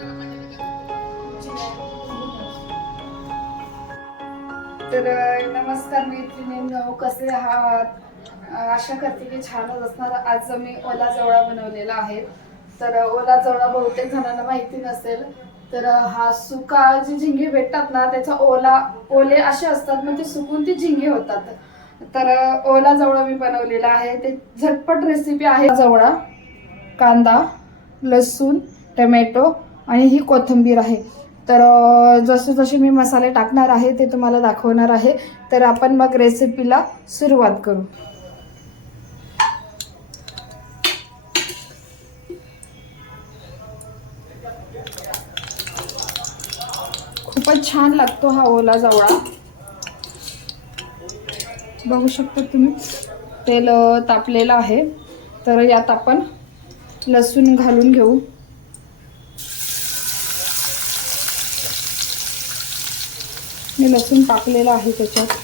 तर नमस्कार मैत्रिणींनो कसे आहात? आशा करते की छानच असणार. आज मी ओला जवळा बनवलेला आहे. तर ओला जवळा बहुतेक जणांना माहिती नसेल तर हा सुका जे झिंगे भेटतात ना त्याचा ओला ओले असे असतात मग ते सुकून ते झिंगे होतात. तर ओला जवळा मी बनवलेला आहे. ते झटपट रेसिपी आहे. जवळा कांदा लसूण टमॅटो आणि ही कोथिंबीर आहे. तर जसे जसे मी मसाले टाकणार आहे ते तुम्हाला दाखवणार आहे. तर आपण मग रेसिपीला सुरुवात करू. खूपच छान लागतो हा ओला जवळा. बघू शकता तुम्ही तेल तापलेलं आहे. तर यात आपण लसूण घालून घेऊ. मी लसूण टाकलेलं आहे त्याच्यात.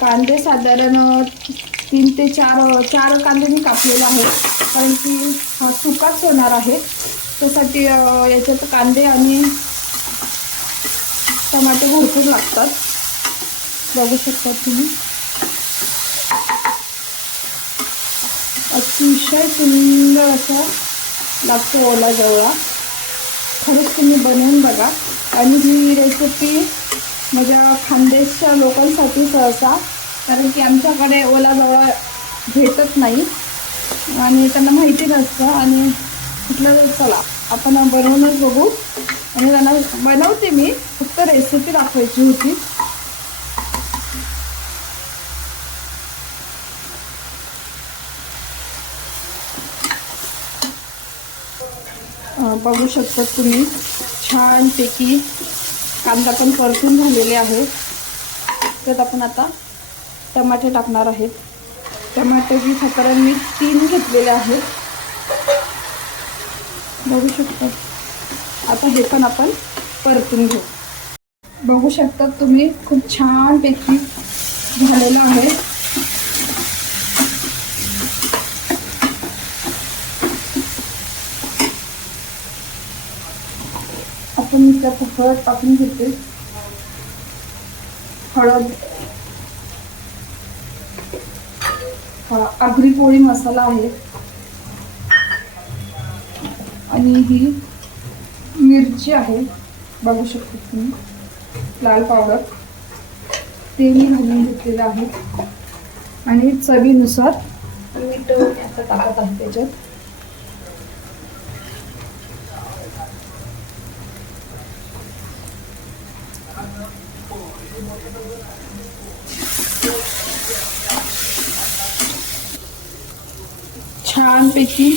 कांदे साधारण तीन ते चार चार कांदे मी कापलेले आहेत. कारण की हा सुकाच होणार आहे. त्यासाठी याच्यात कांदे आणि टमाटे भरपूर लागतात. बघू शकता तुम्ही. अतिशय सुंदर असा लागतो ओला जवळा खरंच तुम्ही बनवून बघा. आणि ही रेसिपी माझ्या खानदेशच्या लोकांसाठी सहसा कारण की आमच्याकडे ओला जवळा भेटत नाही. आणि त्यांना माहिती नसतं. आणि म्हटलं चला आपण बनवूनच बघू. आणि त्यांना बनवते मी. फक्त रेसिपी दाखवायची होती. पाहू बघू तुम्ही. छानपैकी कांदा पण परतून झालेले आहे. त्यात आपण आता टमाटे टाकणार आहेत. टमाटे ही साधारण मी तीन घेतलेले आहेत. बघू शकतात आता हे पण आपण परतून घेऊ. बघू शकतात तुम्ही खूप छानपैकी झालेलं आहे. आपण त्यात हळद टाकून घेते हळद हा आगरी पोळी मसाला आहे. आणि ही मिरची आहे. बघू शकता तुम्ही लाल पावडर. ते मी घालून घेतलेलं आहे. आणि चवीनुसार मीठ टाकत आहे त्याच्यात. छानपैकी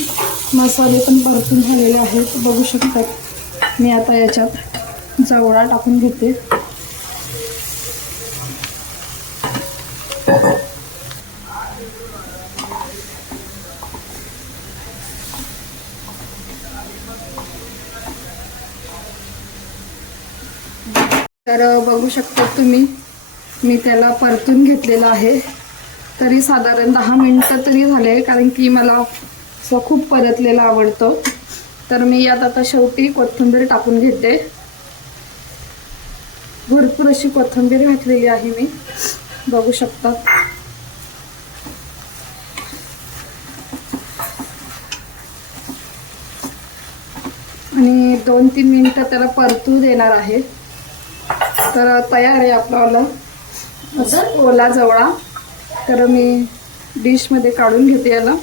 मसाले पण परतून झालेले आहेत. बघू शकतात. मी आता याच्यात जवळा टाकून घेते. तर बघू शकता तुम्ही मी त्याला परतून घेतलेलं आहे. तरी साधारण दहा मिनटं तरी झाले कारण की मला असं खूप परतलेलं आवडतं. तर मी यात आता शेवटी कोथिंबीर टाकून घेते. भरपूर अशी कोथिंबीर घातलेली आहे मी. बघू शकता. आणि दोन तीन मिनटं त्याला परतू देणार आहे. तर तयार आहे आपला ओला जवळा. तर मी डिशमध्ये काढून घेते याला.